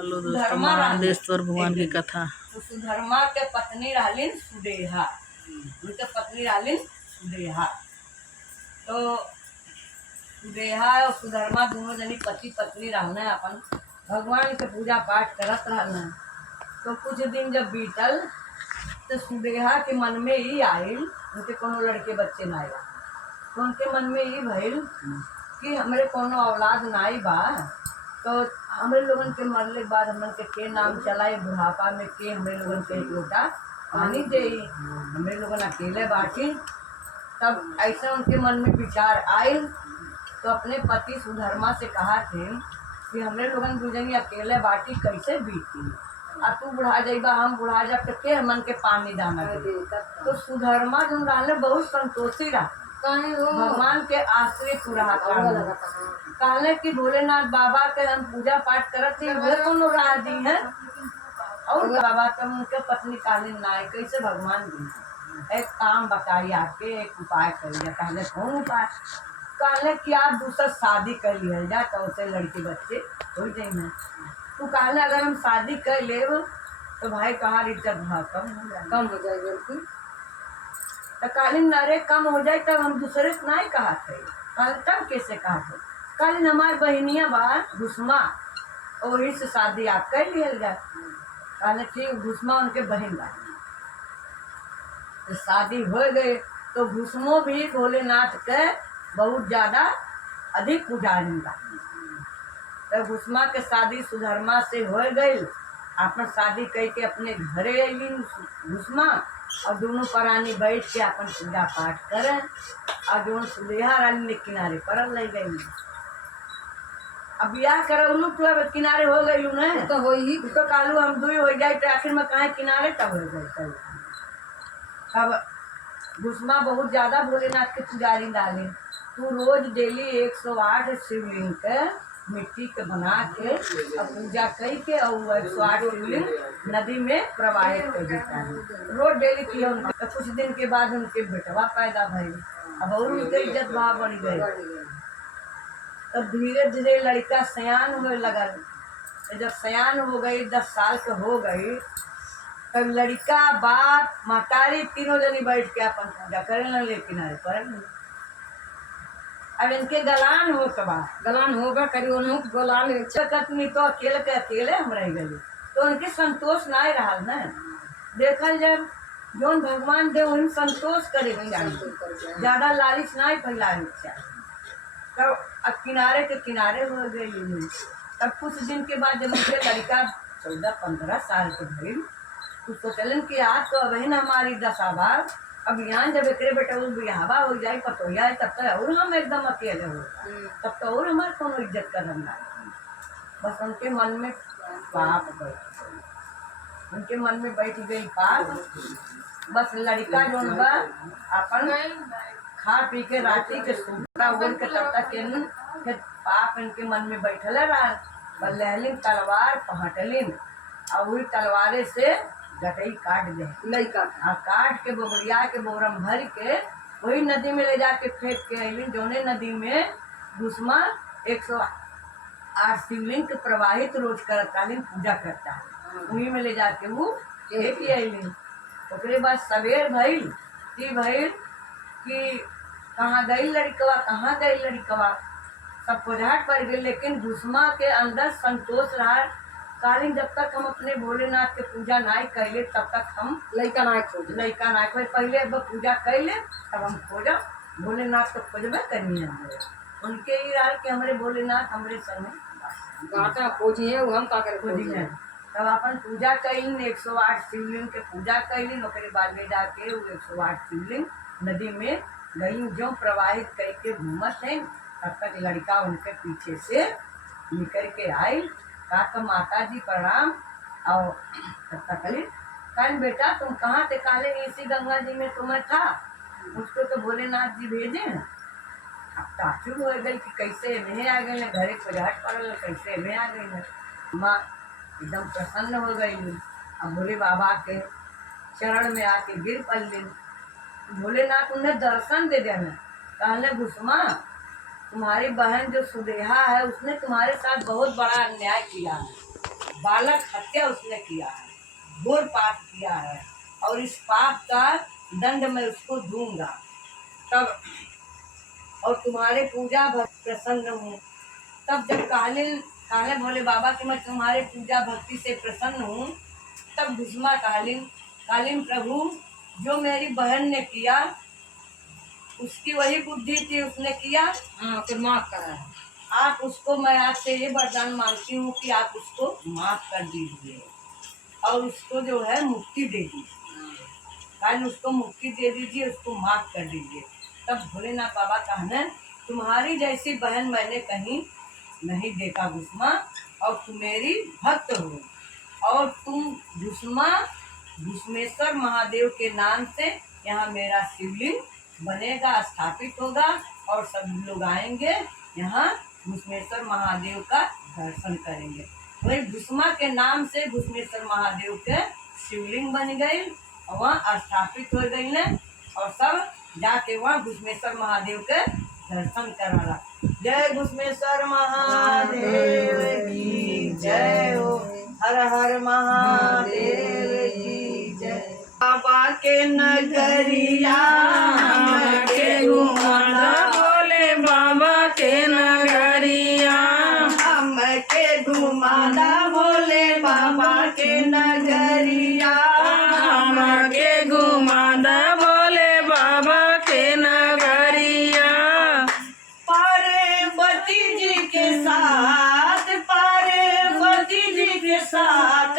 Hello दोस्तों, महादेश्वर भगवान की कथा। तो सुधर्मा के पत्नी रहलिन सुदेहा, उनके पत्नी रहलिन सुदेहा। तो सुदेहा और सुधर्मा दोनों जनी पति पत्नी रहना अपन भगवान के पूजा पाठ करत रहना। तो कुछ दिन जब बीतल तो सुदेहा के मन में ही आयल, उनके कोनो लड़के बच्चे ना आया, तो उनके मन में ही भइल कि हमरे कोनो औलाद नाई बा, तो हमरे लोगन के मरले के बाद हमन के नाम चलाए, बुढ़ापा में के हमरे लोगन के एक लोटा पानी दे, हमरे लोगन अकेले बाटी। तब ऐसा उनके मन में विचार आयल, तो अपने पति सुधर्मा से कहा थे कि हमरे लोगन दूजनी अकेले बाटी कैसे बीती, अब तू बुढ़ा जाइबा हम बुढ़ा जा के हमन के पानी दाना दे। तो सुधर्मा जो रहले बहुत संतोषी रहा, भगवान के आश्रित रहा, कहले कि भोलेनाथ बाबा के हम पूजा पाठ करत थे, वे कोनो राह दी है। और बाबा तब उनके पत्नी कालीन नाय कैसे भगवान दी एक काम बताइए, आपके एक उपाय करिए। कहले कौन उपाय? कहले कि आप दूसरा शादी कर लिया जा, तो उसे लड़के बच्चे हो जाए। तो कहले अगर हम शादी कर ले तो भाई कहाँ इज्जत भाव कम हो जाएगी। तो कालीन नारे कम हो जाए तब हम दूसरे से नहीं कहा थे, तब कैसे कहा थे? कालीन हमारी बहनिया बा घुसमा, वही से शादी आप कर लिया जाए। कहले ठीक, घुसमा उनके बहन बा। तो शादी हो गए तो घुसमो भी भोलेनाथ के बहुत ज्यादा अधिक पुजारी बा। तो घुसमा के शादी सुधर्मा से हो गई, अपन शादी करके अपने घरे अली घुसमा, और दोनों प्राणी बैठ के अपन पूजा पाठ करें। और जो सुदेहा रानी ने किनारे पर ले गई। अब ब्याह करवलू तो अब किनारे हो गई न, तो हो ही तो कालू हम दुई हो जाए, तो आखिर में कहे किनारे तब हो गए। अब घुसमा बहुत ज्यादा भोलेनाथ के पुजारी डाले। तू रोज डेली 108 शिवलिंग के मिट्टी के बना के और पूजा कर के और 108 शिवलिंग नदी में प्रवाहित कर देता है, रोज डेली किया। तो कुछ दिन के बाद उनके बेटवा पैदा भई, अब और उनके इज्जत भाव बढ़ गई। तब धीरे धीरे लड़का सयान होने लगा। जब सयान हो गई, 10 साल के हो गई, तब लड़का बाप महतारी तीनों जनी बैठ के अपन पूजा करे लगे किनारे पर। अब इनके गलान हो कबा गलान होगा करी उन्होंने गोलान नहीं, तो अकेले हम रह गए। तो उनके संतोष ना रहा न, देखल जब जोन भगवान दे वही संतोष करे चाहिए, ज्यादा लालच ना फैलाने चाहिए। तब अब किनारे के किनारे हो गई। तब कुछ दिन के बाद जब उनके लड़का 14-15 साल के भई, तो सोचलन कि आज तो अब न हमारी दशा बार, अब यहाँ जब एक बेटा बिहावा हो जाए पतो जाए, तब तक और हम एकदम अकेले हो, तब तो और हमारे कोनो इज्जत करम ना। बस उनके मन में पाप बैठ गई, उनके मन में बैठ गई पाप। बस लड़का जो बा अपन खा पी के राती के सूखा उड़ के तब तक फिर पाप इनके मन में बैठल रहा। लहलिन तलवार पहटलिन और वही तलवारे से गटई काट दे लड़का, काट के बोबरिया के बोरम भर के वही नदी में ले जाके फेंक के अलिन, जोने नदी में घुसमा 108 शिवलिंग के प्रवाहित रोज करतालिन पूजा करता है, वहीं में ले जाके वो फेंक अलिन। ओकरे बाद सवेर भइल कि कहाँ गई लड़कवा, सब खोजाहट पड़ गई। लेकिन घुसमा के अंदर संतोष रहा, कालीन जब तक हम अपने भोलेनाथ के पूजा नहीं कर ले तब तक हम लड़का ना खोज। पहले अब पूजा कर ले तब हम खोजा, भोलेनाथ को खोजबे करनी है। उनके ही रहा कि हमारे भोलेनाथ हमारे संग खोजिए, हम का कर खोजिए। तब अपन पूजा कैलिन, 108 शिवलिंग के पूजा कैलिन। ओकरे बाद ले जाके वो 108 शिवलिंग नदी में गई, जो प्रवाहित करके घूमत है। तब तक लड़का उनके पीछे से निकल के आई, का माता जी प्रणाम। और तब तक कल बेटा तुम कहाँ थे? काले इसी गंगा जी में तुम्हें था, मुझको तो भोलेनाथ जी भेजे हैं। अब ताजुब हो गई कि कैसे नहीं आ गई, घरे खोजाहट पड़ल, कैसे नहीं आ गई। माँ एकदम प्रसन्न हो गई। अब भोले बाबा के चरण में आके गिर पड़लिन। भोलेनाथ उन्हें दर्शन दे देना। कहले घुसमा, तुम्हारी बहन जो सुदेहा है उसने तुम्हारे साथ बहुत बड़ा अन्याय किया है, बालक हत्या उसने किया है, घोर पाप किया है, और इस पाप का दंड मैं उसको दूंगा तब, और तुम्हारे पूजा भक्ति प्रसन्न हूँ। तब जब काले भोले बाबा की मैं तुम्हारे पूजा भक्ति से प्रसन्न हूँ, तब भीष्मा कालीन प्रभु जो मेरी बहन ने किया उसकी वही बुद्धि थी, उसने किया, फिर माफ करा है। आप उसको, मैं आपसे ये वरदान मांगती हूँ कि आप उसको माफ कर दीजिए और उसको जो है मुक्ति दे दीजिए, काल उसको मुक्ति दे दीजिए, उसको माफ कर दीजिए। तब भोलेनाथ बाबा कहने, तुम्हारी जैसी बहन मैंने कहीं नहीं देखा भीष्मा, और तुम मेरी भक्त हो, और तुम भीष्मेश्वर महादेव के नाम से यहाँ मेरा शिवलिंग बनेगा, स्थापित होगा, और सब लोग आएंगे यहाँ भीष्मेश्वर महादेव का दर्शन करेंगे। वही भीष्मा के नाम से भीष्मेश्वर महादेव के शिवलिंग बन गई और वहाँ स्थापित हो गई ने, और सब जाके वहाँ भीष्मेश्वर महादेव के दर्शन कराला। जय भीष्मेश्वर महादेव की जय हो, हर हर महादेव की जय। बाबा के नगरिया के घुमाना भोले बाबा के नगरिया, हम के घुमाना भोले बाबा के नगरिया, हम के घुमाना भोले बाबा के नगरिया। पार्वती जी के साथ, पार्वती जी के साथ,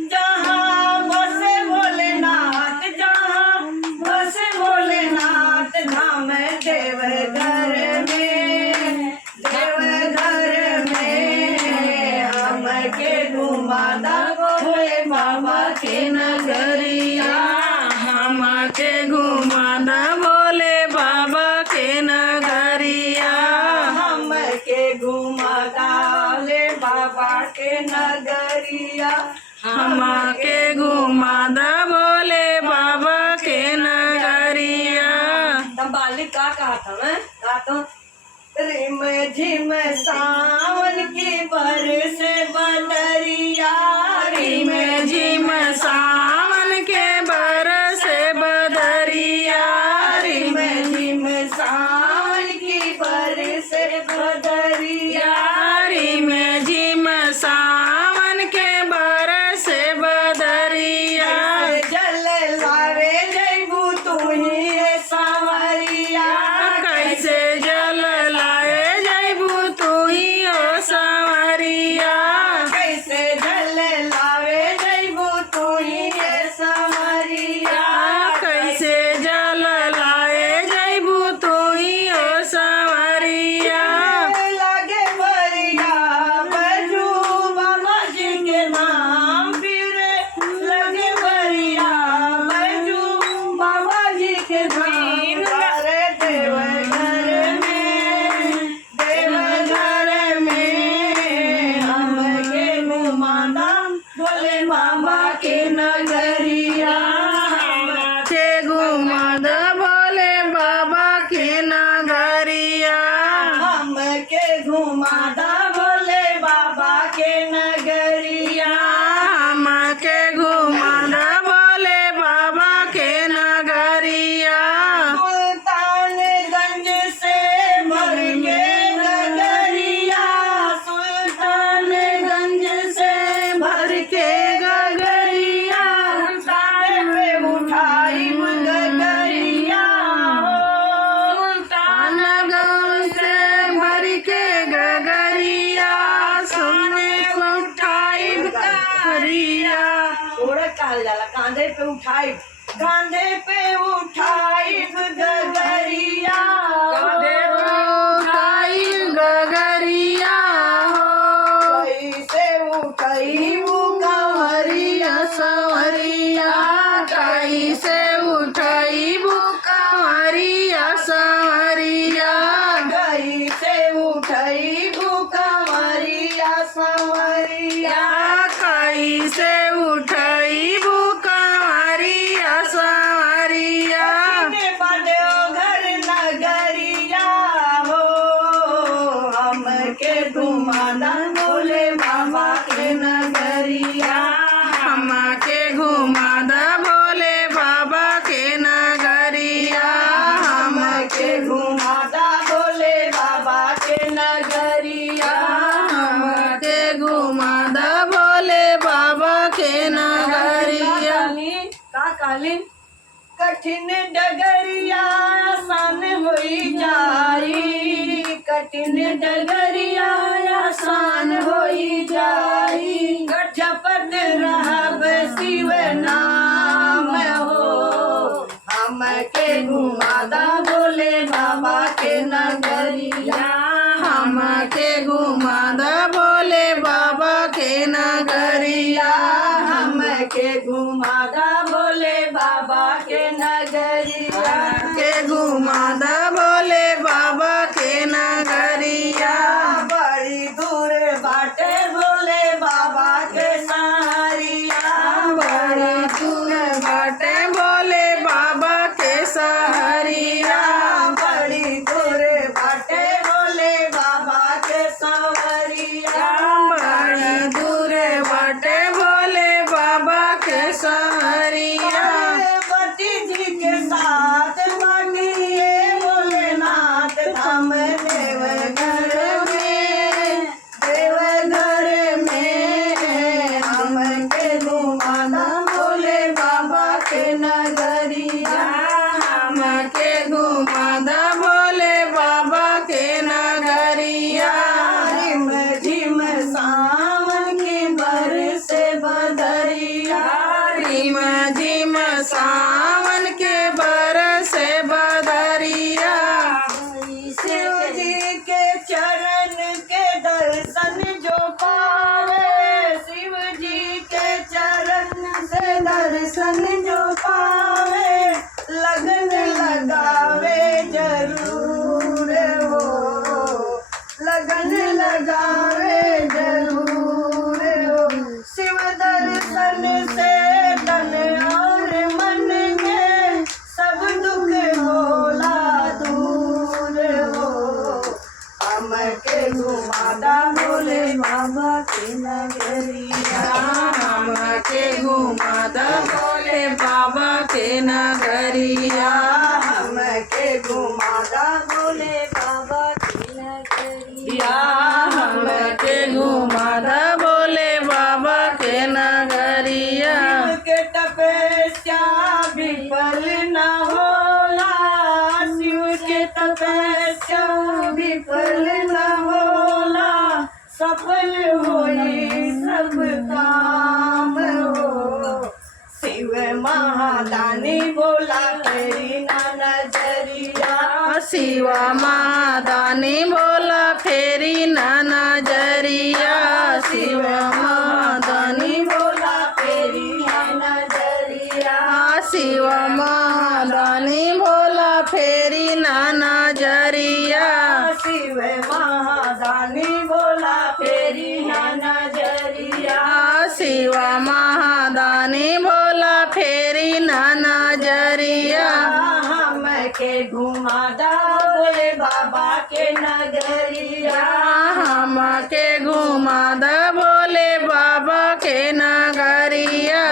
जहाँ बसे भोलेनाथ, जहाँ बसे भोलेनाथ, धाम देवघर में, देवघर में, हम के घुमाना भोले बाबा के नगरिया, हम के घुमाना भोले बाबा के नगरिया, हम के घुमाना भोले बाबा के नगरिया, हम के घुमाना भोले बाबा के नगरिया। तब बालिक का कहा था मैं, कहा तो रिम झिम सावन की बरसे बदरिया, रिम झिम सावन के बरसे बदरिया, रिम झिम सावन की बरसे बदरिया, रिम झिम सावन के बरसे बदरिया। जल लावे जैबू तू ही सावरिया, कैसे जल लाए जैबू तू ही ओ संवरिया, कैसे जल लावे जैबू तू ही सावरिया, कैसे जल लाए जैबू तू ही ओ संवरिया। लगे बरिया बजू बाबा जी के नाम, फिर लगे बरिया बजू बाबा जी के नाम, अरे देवघर में, देवघर में, हम के घुमाना भोले बाबा के नगरिया, के घुमाद भोले बाबा के नगरिया, हम के घुमादा भोले बाबा के नगरिया, हम के घुमाद भोले बाबा के नगरिया। सुल्तानगंज से भर के गगरिया, सुल्तानगंज से भर के गगरिया, कांधे पे उठाई गगरिया, सुल्तानगंज से भर के गगरिया, सोने उठाई गगरिया। थोड़ा कहल जाला, कांधे पे उठाई, कांधे पे उठाई गगरिया, उठाई गगरिया हो, कैसे उठाई बुकवरिया संवरिया, कैसे उठाई बुकवरिया संवरिया, कैसे उठाई बुकवरिया संवरिया, कैसे उठाई बुकवरिया संवरिया। देवघर नगरिया हो, हम के घुमाना भोले बाबा के नगरिया। रहलिन कठिन डगरिया आसान होई जाई, कठिन डगरिया आसान होई जाई, जपत रहब शिव नाम हो, हमके घुमादा भोले बाबा के नगरिया, हमके घुमादा भोले बाबा के नगरिया, हमके घुमादा भोले बाबा के नगरिया, के घुमादा भोले बाबा के नगरिया, बड़ी दूर बाटे भोले बाबा के सहरिया, बड़ी दूर बाटे भोले बाबा के सहरिया, बड़ी दूर बाटे भोले बाबा के सहरिया, बड़ी दूर बाटे भोले बाबा के सहरिया, बटी जी के साथ बाटिए भोलेनाथ धाम देवघर में, देवघर में हमके घुमाना भोले बाबा के नगरिया, हमके घुमादा भोले बाबा के नगरिया, रिम झिम सावन की बरसे बदरिया, रिम झिम सावन के बरसे बदरिया, शिव जी के चरण के दर्शन जो पावे, शिव जी के चरण से दर्शन जो पावे, लगन लगावे जरूर हो, लगन लगावे जरूर हो, शिव दर्शन से तन और मन में सब दुख होला दूर हो, हमके घुमादा भोले बाबा के नगरिया, हमके घुमादा भोले बाबा के नगरिया, हमके घुमादा भोले बाबा के नगरिया, हमके घुमादा भोले बाबा के नगरिया, शिव के तपस्या विफल न होला, शिव के तपस्या विफल न होला, सफल होई सब काम हो, शिव महादानी बोला तेरी ना नजरिया, शिवा महादानी बोला फेरी ना नजरिया, शिवा महादानी बोला तेरी ना नजरिया, शिवा महादानी बोला फेरी ना नजरिया, शिव महादानी बोला फेरी ना नजरिया, शिवा महादानी बोला फेरी ना नजरिया, हमके घुमादा भोले बाबा के नगरिया, हमके घुमादा भोले बाबा के नगरिया,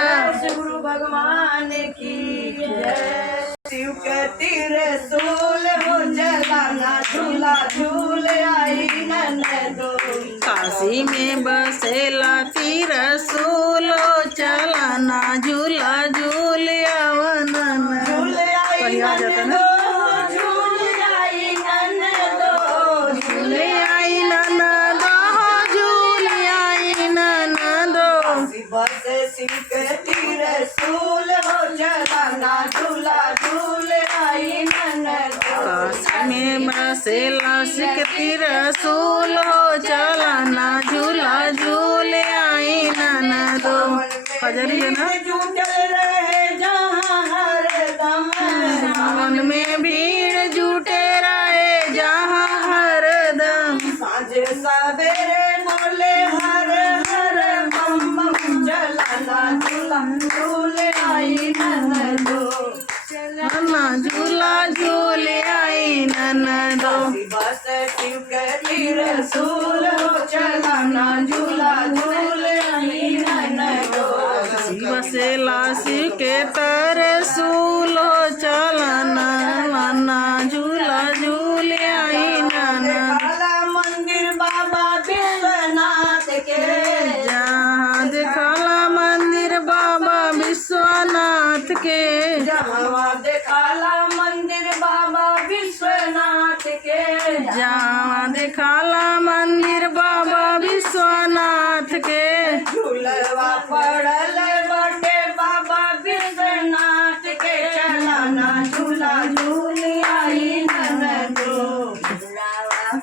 गुरु भगवान की जय, शिव के त्रिशूल हो जलाना झूला झूल आई ननदो, काशी में बसेला तिरसूलो चलाना झूला झूल अवनन झूल आई बढ़िया हो जाता है ना? ननदो, झूल आई ननदो, झूल आई ननदो, झूल आई ननदो, बस शिव के त्रिशूल हो जलाना झूला झूल आई ननदो, काशी में बसेला सिख तिरसूलो चलाना झूला झूल आई ननदो। हजरी है ना? जुटल रहे जहाँ हरदम, सावन में भीड़ जुटे रहे जहाँ हरदम, साँझ सवेरे बोले हर हर बम बम, जलाना झूला झूल आई ननदो, नन्ना झूला झूल आई ननदो, बस शिव के त्रिशूल हो चलाना झूला झूल आई ननदो, बसेला शिव के तरसूलो चलना नन्ना झूला झूल आई ननदो, काला मंदिर बाबा विश्वनाथ के, जहाँ दिखला मंदिर बाबा विश्वनाथ के जहाँ देखाला मंदिर बाबा विश्वनाथ के जहाँ दिखाला मंदिर बाबा विश्वनाथ के झूलवा पड़ल बाटे बाबा विश्वनाथ के चलाना झूला झूल आई ननदो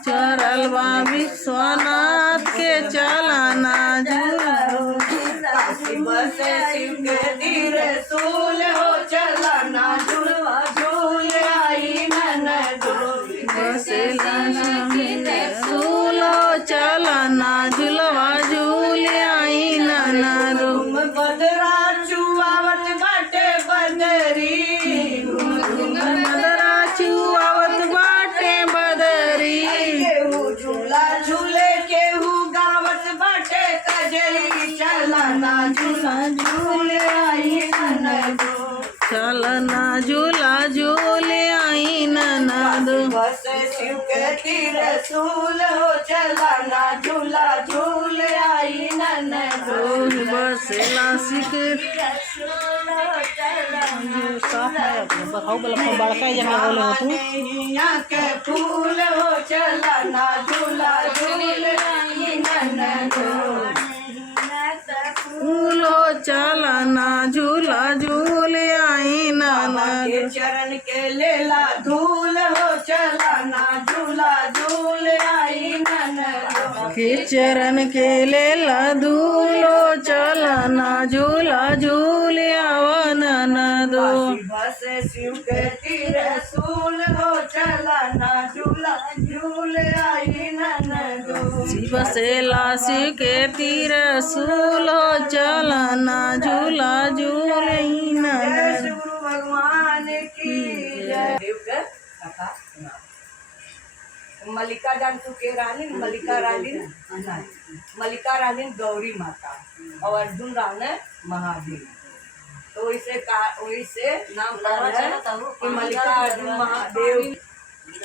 चरल बा विश्वनाथ के चलाना झूला बस शिव के तीर सूल हो चलाना झूलवा झूल आई ननदो झूलो चलना झूलवा झूल आई ननदो बदरा चुआवत बाटे बदरी बदरा चुआवत बाटे बदरी केहू झूला झूले केहू गावत बाटे कजरी चलाना झूला झूल आई ननदो चलना झूला झूल आई ननदो बस शिव के तीर सूल हो चलाना झूला झूल आई ननदो बसेला सिख कन्हैया के फूल हो चलाना झूला झूल आई ननदो फूलो चलना झूला झूल आई ननदो के चरण के लेला धूल हो चलाना झूला झूल आई ननदो के चरण के लेला धूलो चलना झूला झूल आवा ननदो बस शिव के तीर सूल हो चलाना झूला झूल आई ननदो शिव से लासी के तीर सूलो चलना झूला झूल आई ननदो गुरु भगवान की जय देव के कथा सुना। मल्लिका जानतू के रानी मल्लिका रानी गौरी माता और अर्जुन राणे महादेव। तो वैसे नाम पड़ल है कि मल्लिका अर्जुन महादेव।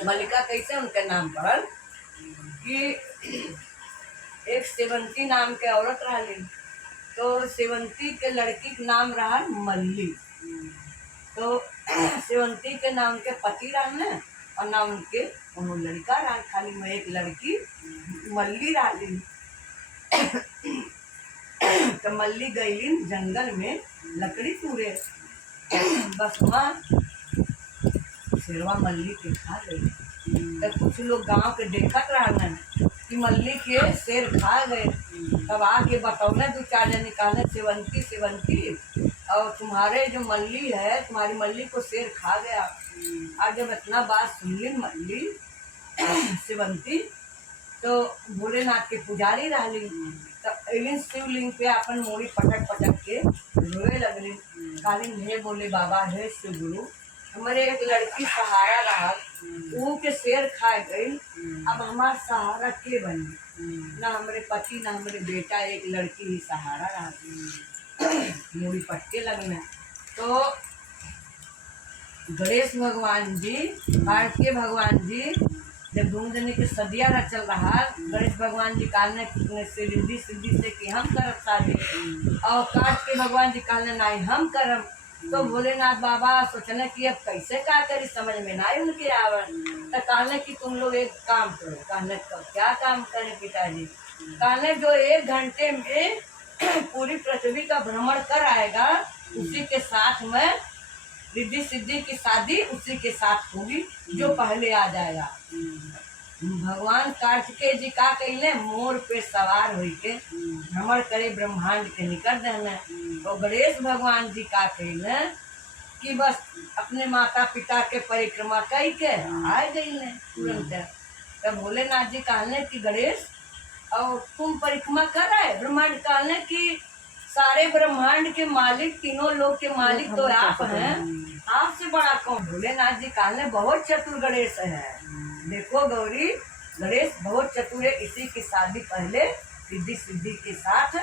मल्लिका कैसे उनके नाम पड़ल कि एक सेवंती नाम के औरत रहली। तो सेवंती के लड़की के नाम रहा मल्ली। तो सेवंती के नाम के पति रहने और ना उनके लड़का रहा, खाली में एक लड़की मल्ली रही। तो मल्ली गईली जंगल में लकड़ी तूरे, बस वहाँ शेरवा मल्ली के खा गई। तो कुछ लोग गांव के देखत रहन कि मल्ली के शेर खा गए। तब आके बतौने दो चार जन निकाले सेवंती सेवंती और तुम्हारे जो मल्ली है तुम्हारी मल्ली को शेर खा गया। आज जब इतना बात सुन ली मल्ली सेवंती तो भोलेनाथ के पुजारी रहली। तो अलिन शिवलिंग पे अपन मोड़ी पटक पटक के रोए लगली। कालीन हे बोले बाबा हे शिव गुरु हमारे एक लड़की सहारा रहा, वो के शेर खा गई। अब हमार सहारा के बनी? ना हमारे पति ना हमारे बेटा, एक लड़की ही सहारा रहा। मोड़ी पटके लगना। तो गणेश भगवान जी कार्तिकेय भगवान जी जब दोनों जने के सदिया न चल रहा, गणेश भगवान जी कहने कितने से रिद्धि सिद्धि से कि हम करब शादी, और कार्तिकेय भगवान जी कहने नहीं हम करब। तो भोलेनाथ बाबा सोचने कि अब कैसे क्या करी, समझ में ना आई उनके आवरण। तो कहने कि तुम लोग एक काम करो। कहने क्या काम करें पिताजी? कहने जो 1 घंटे में पूरी पृथ्वी का भ्रमण कर आएगा उसी के साथ में रिद्धि सिद्धि की शादी उसी के साथ होगी, जो पहले आ जाएगा। भगवान कार्तिकेय जी का कहले मोर पे सवार होई के भ्रमण करे ब्रह्मांड के निकट देने। और गणेश भगवान जी का कहले कि बस अपने माता पिता के परिक्रमा कई के आ गई तुरंत। तब भोलेनाथ जी कहले कि गणेश और तुम परिक्रमा कर आए ब्रह्मांड? कहले कि सारे ब्रह्मांड के मालिक, तीनों लोग के मालिक तो आप हैं, आपसे बड़ा कौन? भोलेनाथ जी कहले बहुत चतुर गणेश है। देखो गौरी गणेश बहुत चतुर है, इसी की शादी पहले रिद्धि सिद्धि के साथ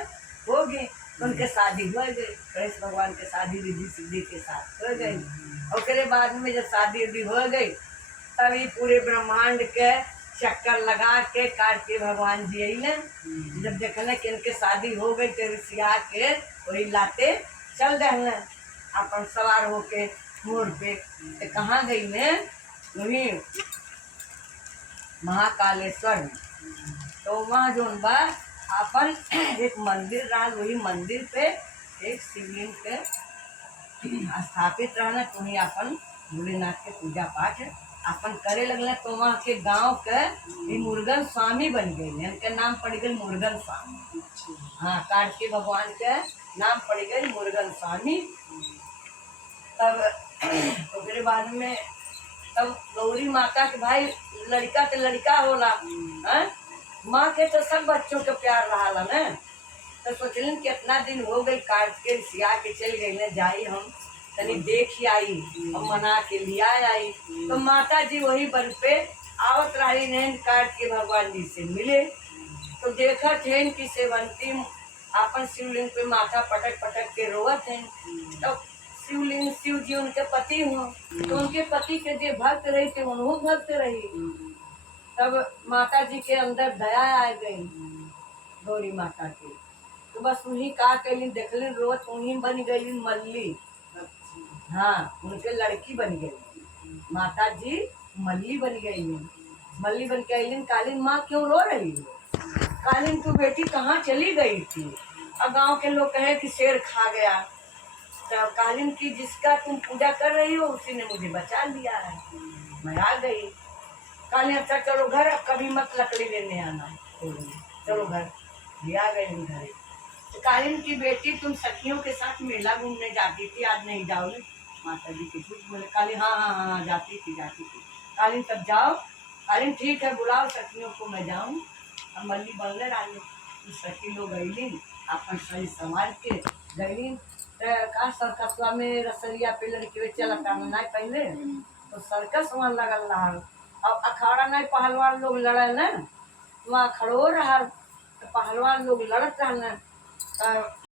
होगी। उनके शादी हो गई, गणेश भगवान के शादी रिद्धि सिद्धि के साथ हो गई। और उसके बाद में जब शादी उदी हो गई तभी पूरे ब्रह्मांड के चक्कर लगा के कार्तिकेय भगवान जी अइले। जब देखने कि इनके शादी हो गई तो ऋषिया के वही लाते चल रहे। अपन सवार होके मोर पे। तो कहाँ गई मैं? वही महाकालेश्वर में। तो वहाँ जो बा अपन एक मंदिर रहा, वही मंदिर पे एक शिवलिंग पे स्थापित रहना। तो वही अपन भोलेनाथ के पूजा पाठ अपन करे लगल। तो वहाँ के गांव के ई मुर्गन स्वामी बन गए, इनके नाम पड़ गए मुर्गन स्वामी। हाँ, कार्तिक भगवान के नाम पड़ गए मुर्गन स्वामी। तब तो फिर बाद में तब गौरी माता के भाई लड़का तो लड़का होला, माँ के तो सब बच्चों के प्यार रहा न। तो सोचलिन कितना दिन हो गई कार्तिक सिया के चल गई न, जाई हम तनी देख ही आई, हम मना के लिया आई। तो माता जी वही बन पे आवत रही नैन कार्तिक भगवान जी से मिले। तो देखा थे कि सेवंती अपन शिवलिंग पे माथा पटक पटक के रोवत है। तो शिवलिंग शिव जी उनके पति हुआ, तो उनके पति के जो भक्त रही थे उन्होंने भक्त रही। तब माता जी के अंदर दया आ गई गौरी माता की। तो बस उन्हीं का कैलिन देखलिन रोज उन्हीं बन गई मल्ली। हाँ, उनके लड़की बन गई माता जी, मल्ली बन गई। मल्ली बन के आईलिन। कालीन माँ क्यों रो रही है? कालीन तू बेटी कहाँ चली गई थी? अब गांव के लोग कहे कि शेर खा गया। तो कालीन की जिसका तुम पूजा कर रही हो उसी ने मुझे बचा लिया है, मैं आ गई। कालीन अच्छा चलो घर, अब कभी मत लकड़ी लेने आना, चलो घर। भी आ गए घर। तो कालीन की बेटी तुम सखियों के साथ मेला घूमने जाती थी, आज नहीं जाओगे? माता जी के झूठ बोले। कालीन हाँ हाँ हाँ जाती थी। कालीन तब जाओ। कालीन ठीक है, बुलाओ सखियों को, मैं जाऊँ। अब मल्ली बनने डाले। सखी लोग गईलिन अपन सही संभाल के गईलिन। का सर्कसवा में रसरिया पे लड़के चलता नहीं पहले, तो सर्कस वहाँ लगल रहा। अब अखाड़ा नहीं पहलवान लोग लड़े न, वहाँ खड़ो रहा। तो पहलवान लोग लड़त रहा।